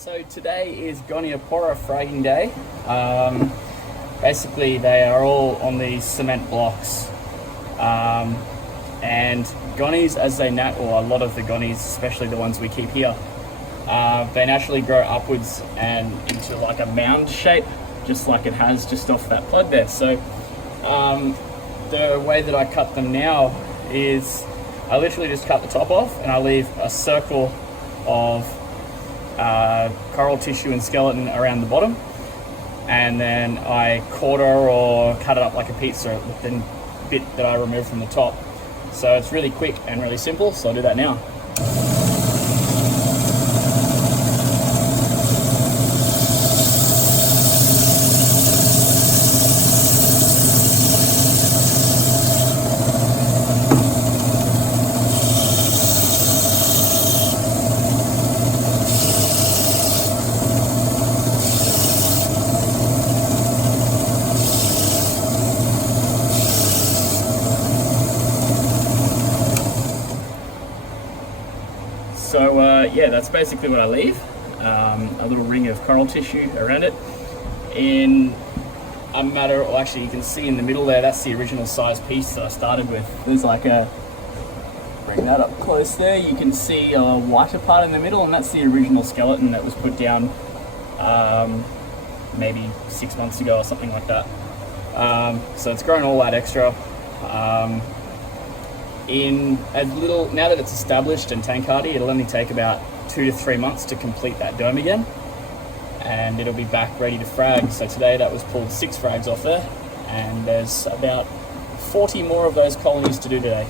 So today is Goniopora fragging day. Basically they are all on these cement blocks. And gonies, as they or a lot of the gonies, especially the ones we keep here, they naturally grow upwards and into like a mound shape, just like it has just off that plug there. So the way that I cut them now is I literally just cut the top off and I leave a circle of coral tissue and skeleton around the bottom, and then I quarter or cut it up like a pizza with the bit that I removed from the top. So it's really quick and really simple, so I'll do that now. So yeah, that's basically what I leave. A little ring of coral tissue around it. In a matter, well, actually you can see in the middle there, that's the original size piece that I started with. There's like bring that up close there, you can see a whiter part in the middle, and that's the original skeleton that was put down maybe 6 months ago or something like that. So it's grown all that extra. Now that it's established and tank hardy, it'll only take about 2 to 3 months to complete that dome again, and it'll be back ready to frag. So today that was pulled 6 frags off there, and there's about 40 more of those colonies to do today.